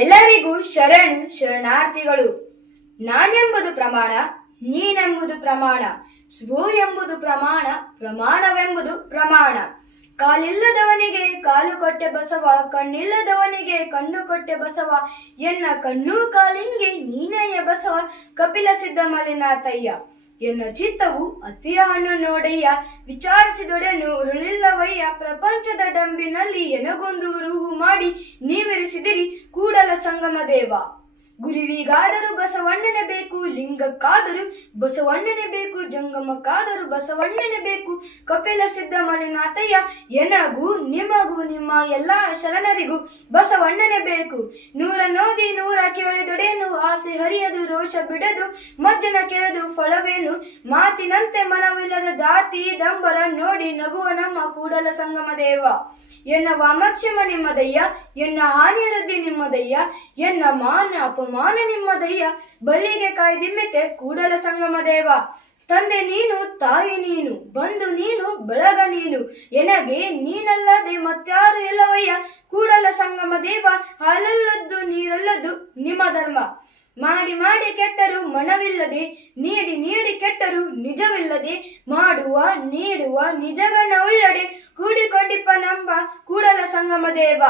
ಎಲ್ಲರಿಗೂ ಶರಣು ಶರಣಾರ್ಥಿಗಳು. ನಾನೆಂಬುದು ಪ್ರಮಾಣ, ನೀನೆಂಬುದು ಪ್ರಮಾಣ, ಸ್ವೋ ಎಂಬುದು ಪ್ರಮಾಣ, ಪ್ರಮಾಣವೆಂಬುದು ಪ್ರಮಾಣ. ಕಾಲಿಲ್ಲದವನಿಗೆ ಕಾಲು ಕೊಟ್ಟೆ ಬಸವ, ಕಣ್ಣಿಲ್ಲದವನಿಗೆ ಕಣ್ಣು ಕೊಟ್ಟೆ ಬಸವ, ಎನ್ನ ಕಣ್ಣು ಕಾಲಿಂಗೆ ನೀನಯ್ಯ ಬಸವ, ಕಪಿಲ ಸಿದ್ಧ ಮಲಿನಾಥಯ್ಯ. ಎನ್ನ ಚಿತ್ತವು ಅತಿಯ ಹಣ್ಣು ನೋಡಯ್ಯ, ವಿಚಾರಿಸಿದೊಡೆನು ಉರುಳಿಲ್ಲವಯ್ಯ, ಪ್ರಪಂಚದ ಡಂಬಿನಲ್ಲಿ ಎನಗೊಂದು ರೂಹು ಮಾಡಿ ನೀವಿರಿಸಿದಿರಿ ಕೂಡಲ ಸಂಗಮ ದೇವ. ಗುರುವಿಗಾದರೂ ಬಸವಣ್ಣನೆ ಬೇಕು, ಲಿಂಗಕ್ಕಾದರೂ ಬಸವಣ್ಣನೆ ಬೇಕು, ಜಂಗಮಕ್ಕಾದರೂ ಬಸವಣ್ಣನೆ ಬೇಕು, ಕಪಿಲ ಸಿದ್ಧ ಮಲಿನಾಥಯ್ಯ. ಎನಗೂ ನಿಮಗೂ ನಿಮ್ಮ ಎಲ್ಲ ಶರಣರಿಗೂ ಬಸವಣ್ಣನೆ ಬೇಕು. ನೂರ ನೋದಿ ನೂರ ಕೇಳಿದೊಡೇನು, ಆಸೆ ಹರಿಯದು ರೋಷ ಬಿಡದು, ಮಜ್ಜನ ಕೆರೆದು ಫಲವೇನು, ಮಾತಿನಂತೆ ಮನವಿಲ್ಲದ ಜಾತಿ ಡಂಬರ ನೋಡಿ ನಗುವ ನಮ್ಮ ಕೂಡಲ ಸಂಗಮ ದೇವ. ಎನ್ನ ವಾಮಕ್ಷಮ ನಿಮ್ಮದಯ್ಯ, ಎನ್ನ ಹಾನಿಯ ರದ್ದಿ ನಿಮ್ಮದಯ್ಯ, ಎನ್ನ ಮಾನ ಅಪಮಾನ ನಿಮ್ಮದಯ್ಯ, ಬಲ್ಲಿಗೆ ಕಾಯ್ದಿಮ್ಮಿತೆ ಕೂಡಲ ಸಂಗಮ ದೇವ. ತಂದೆ ನೀನು, ತಾಯಿ ನೀನು, ಬಂಧು ನೀನು, ಬಳಗ ನೀನು, ಎನಗೆ ನೀನಲ್ಲದೆ ಮತ್ಯಾರು ಇಲ್ಲವಯ್ಯ ಕೂಡಲ ಸಂಗಮ ದೇವ. ಹಾಲಲ್ಲದ್ದು ನೀರಲ್ಲದ್ದು ನಿಮ್ಮ ಧರ್ಮ. ಮಾಡಿ ಮಾಡಿ ಕೆಟ್ಟರು ಮನವಿಲ್ಲದೆ, ನೀಡಿ ನೀಡಿ ಕೆಟ್ಟರು ನಿಜವಿಲ್ಲದೆ, ಮಾಡುವ ನೀಡುವ ನಿಜಗಣ ಉಳ್ಳಡೆ ಕೂಡಿಕೊಂಡಿಪ್ಪ ನಂಬ ಕೂಡಲ ಸಂಗಮ ದೇವ.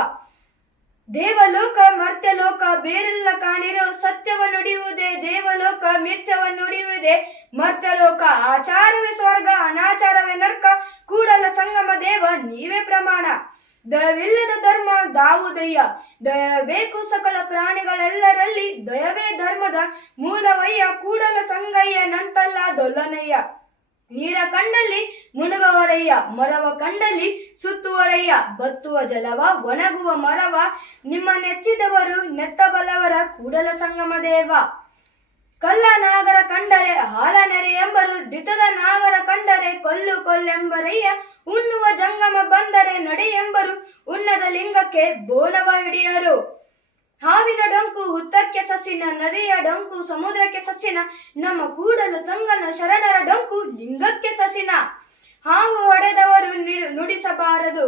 ದೇವಲೋಕ ಮರ್ತ್ಯಲೋಕ ಬೇರೆಲ್ಲ ಕಾಣಿರೋ, ಸತ್ಯವ ನುಡಿಯುವುದೇ ದೇವಲೋಕ, ಮಿಥ್ಯವ ನುಡಿಯುವುದೇ ಮರ್ತ್ಯಲೋಕ. ಆಚಾರವೇ ಸ್ವರ್ಗ, ಅನಾಚಾರವೇ ನರ್ಕ, ಕೂಡಲ ಸಂಗಮ ದೇವ ನೀವೇ ಪ್ರಮಾಣ. ದಯವಿಲ್ಲದ ಧರ್ಮ ದಾವುದಯ್ಯ, ದಯಬೇಕು ಸಕಲ ಪ್ರಾಣಿಗಳೆಲ್ಲರಲ್ಲಿ, ದಯವೇ ಧರ್ಮದ ಮೂಲವಯ್ಯ, ಕೂಡಲ ಸಂಗಯ್ಯ ನಂತಲ್ಲ ದೊಲ್ಲನಯ್ಯ. ನೀರ ಕಂಡಲ್ಲಿ ಮುಳುಗವರಯ್ಯ, ಮರವ ಕಂಡಲ್ಲಿ ಸುತ್ತುವರಯ್ಯ, ಬತ್ತುವ ಜಲವ ಒಣಗುವ ಮರವ, ನಿಮ್ಮ ನೆಚ್ಚಿದವರು ನೆತ್ತಬಲ್ಲವರ ಕೂಡಲ ಸಂಗಮ ದೇವ. ಕಲ್ಲ ನಾಗರ ಕಂಡರೆ ಹಾಲ ನೆರೆ ಎಂಬರು, ಡಿತದ ನಾಗರ ಕಂಡರೆ ಕೊಲ್ಲು ಕೊಲ್ಲೆಂಬರಯ್ಯ, ಉಣ್ಣುವ ಜಂಗಮ ಬಂದರೆ ನಡೆ ಎಂಬರು, ಉನ್ನದ ಲಿಂಗಕ್ಕೆ ಬೋನವ ಹಿಡಿಯರು. ಹಾವಿನ ಡೊಂಕು ಹುತ್ತಕ್ಕೆ ಸಸಿನ, ನದಿಯ ಡೊಂಕು ಸಮುದ್ರಕ್ಕೆ ಸಸಿನ, ನಮ್ಮ ಕೂಡಲ ಸಂಗನ ಶರಣರ ಡೊಂಕು ಲಿಂಗಕ್ಕೆ ಸಸಿನ. ಹಾವು ಹೊಡೆದವರು ನುಡಿಸಬಾರದು,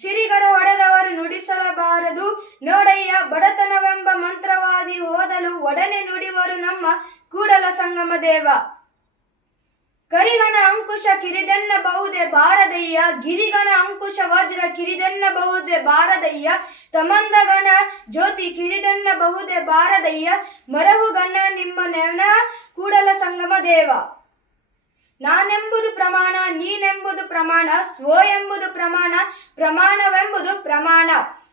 ಸಿರಿಗರ ಹೊಡೆದವರು ನುಡಿಸಬಾರದು, ನೋಡಯ್ಯ ಬಡತನವೆಂಬ ಮಂತ್ರವಾದಿ ಹೋದಲು ಒಡನೆ ನುಡಿವರು ನಮ್ಮ ಕೂಡಲ ಸಂಗಮ ದೇವ. ಕರಿಗಣ ಅಂಕುಶ ಕಿರಿದೆನ್ನಬಹುದೇ ಬಾರದಯ್ಯ, ಗಿರಿಗಣ ಅಂಕುಶ ವಜ್ರ ಕಿರಿದೆನ್ನಬಹುದೇ ಬಾರದಯ್ಯ, ತಮಂದಗಣ ಜ್ಯೋತಿ ಕಿರಿದೆನ್ನಬಹುದೇ ಬಾರದಯ್ಯ, ಮರಹುಗಣ ನಿಮ್ಮ ನೆನ ಕೂಡಲ ಸಂಗಮ ದೇವ. ನಾನೆಂಬುದು ಪ್ರಮಾಣ, ನೀನೆಂಬುದು ಪ್ರಮಾಣ, ಸ್ವೋ ಎಂಬುದು ಪ್ರಮಾಣ, ಪ್ರಮಾಣವೆಂಬುದು ಪ್ರಮಾಣ.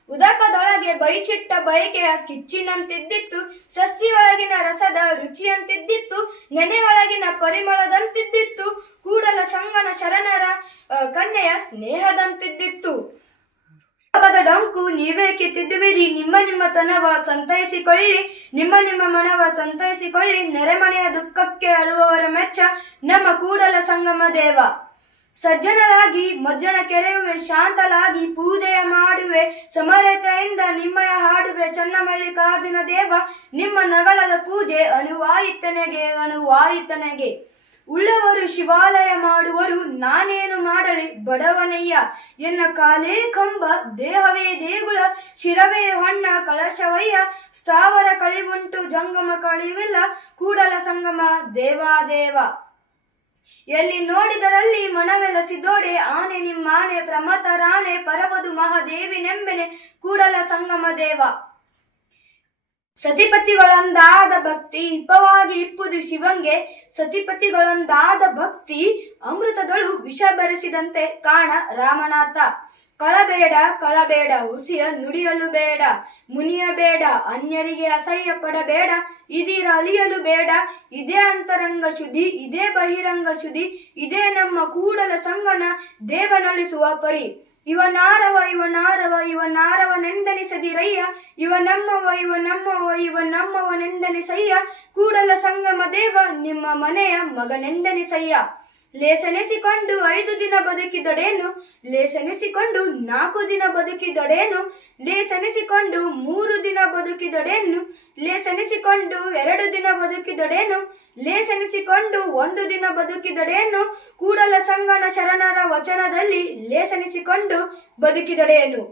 ಉದಕದೊಳಗೆ ಬೈಚಿಟ್ಟ ಬಯಕೆಯ ಕಿಚ್ಚಿನಂತಿದ್ದಿತ್ತು, ಸಸ್ಯೊಳಗಿನ ರಸದ ರುಚಿಯಂತಿದ್ದಿತ್ತು, ನೆನೆಯೊಳಗಿನ ಪರಿಮಳದಂತಿದ್ದಿತ್ತು, ಕೂಡಲ ಸಂಗನ ಶರಣರ ಕನ್ಯೆಯ ಸ್ನೇಹದಂತಿದ್ದಿತ್ತು. ಡೊಂಕು ನೀವೇ ಕಿತ್ತಿದ್ದುವಿರಿ, ನಿಮ್ಮ ನಿಮ್ಮ ತನವ ಸಂತೈಸಿಕೊಳ್ಳಿ, ನಿಮ್ಮ ನಿಮ್ಮ ಮನವ ಸಂತೈಸಿಕೊಳ್ಳಿ, ನೆರೆಮನೆಯ ದುಃಖಕ್ಕೆ ಅಳುವವರ ಮೆಚ್ಚ ನಮ್ಮ ಕೂಡಲ ಸಂಗಮ ದೇವ. ಸಜ್ಜನರಾಗಿ ಮಜ್ಜನ ಕೆರೆಯುವೆ, ಶಾಂತಲಾಗಿ ಪೂಜೆಯ ಮಾಡುವೆ, ಸಮರತೆಯಿಂದ ನಿಮ್ಮಯ ಹಾಡುವೆ, ಚನ್ನಮಲ್ಲಿಕಾರ್ಜುನ ದೇವ. ನಿಮ್ಮ ನಗಳದ ಪೂಜೆ ಅನುವಾಯಿತನೆಗೆ ಅನುವಾಯಿತನೆಗೆ. ಉಳ್ಳವರು ಶಿವಾಲಯ ಮಾಡುವರು, ನಾನೇನು ಮಾಡಲಿ ಬಡವನಯ್ಯ, ಎನ್ನ ಕಾಲೇ ಕಂಬ ದೇಹವೇ ದೇಗುಲ, ಶಿರವೇ ಹೊನ್ನ ಕಳಶವಯ್ಯ, ಸ್ಥಾವರ ಕಳಿವುಂಟು ಜಂಗಮ ಕಳಿವಿಲ್ಲ ಕೂಡಲ ಸಂಗಮ ದೇವಾದೇವ. ಎಲ್ಲಿ ನೋಡಿದರಲ್ಲಿ ಮನವೆಲಸಿದೋಡೆ, ಆನೆ ನಿಮ್ಮಾನೆ ಪ್ರಮತ ರಾಣೆ, ಪರವದು ಮಹಾದೇವಿನೆಂಬೆನೆ ಕೂಡಲ ಸಂಗಮ ದೇವ. ಸತಿಪತಿಗಳೊಂದಾದ ಭಕ್ತಿ ಹಿಪವಾಗಿ ಇಪ್ಪುದು ಶಿವಂಗೆ, ಸತಿಪತಿಗಳೊಂದಾದ ಭಕ್ತಿ ಅಮೃತದಳು ವಿಷ ಬೆರೆಸಿದಂತೆ ಕಾಣ ರಾಮನಾಥ. ಕಳಬೇಡ ಕಳಬೇಡ ಹುಸಿಯ ನುಡಿಯಲು ಬೇಡ, ಮುನಿಯಬೇಡ ಅನ್ಯರಿಗೆ ಅಸಹ್ಯ ಪಡಬೇಡ, ಇದೀರ ಅಲಿಯಲು ಬೇಡ, ಇದೇ ಅಂತರಂಗ ಶುದ್ಧಿ, ಇದೇ ಬಹಿರಂಗ ಶುದ್ಧಿ, ಇದೇ ನಮ್ಮ ಕೂಡಲ ಸಂಗನ ದೇವನೊಲಿಸುವ ಪರಿ. ಇವನಾರವ ಇವನಾರವ ಇವನಾರವನೆಂದೆನಿಸದಿರಯ್ಯ, ಇವ ನಮ್ಮವ ಇವ ನಮ್ಮವ ಇವ ನಮ್ಮವನೆಂದೆನಿಸಯ್ಯ, ಕೂಡಲ ಸಂಗಮ ದೇವ ನಿಮ್ಮ ಮನೆಯ ಮಗನೆಂದೆನಿಸಯ್ಯ. ಲೇಸನೆಸಿಕೊಂಡು 5 ದಿನ ಬದುಕಿದಡೇನು, ಲೇಸನೆಸಿಕೊಂಡು 4 ದಿನ ಬದುಕಿದಡೇನು, ಲೇಸನೆಸಿಕೊಂಡು 3 ದಿನ ಬದುಕಿದಡೇನು, ಲೇಸನೆಸಿಕೊಂಡು 2 ದಿನ ಬದುಕಿದಡೇನು, ಲೇಸನೆಸಿಕೊಂಡು 1 ದಿನ ಬದುಕಿದಡೇನು, ಕೂಡಲ ಸಂಗನ ಶರಣರ ವಚನದಲ್ಲಿ ಲೇಸನೆಸಿಕೊಂಡು ಬದುಕಿದಡೇನು.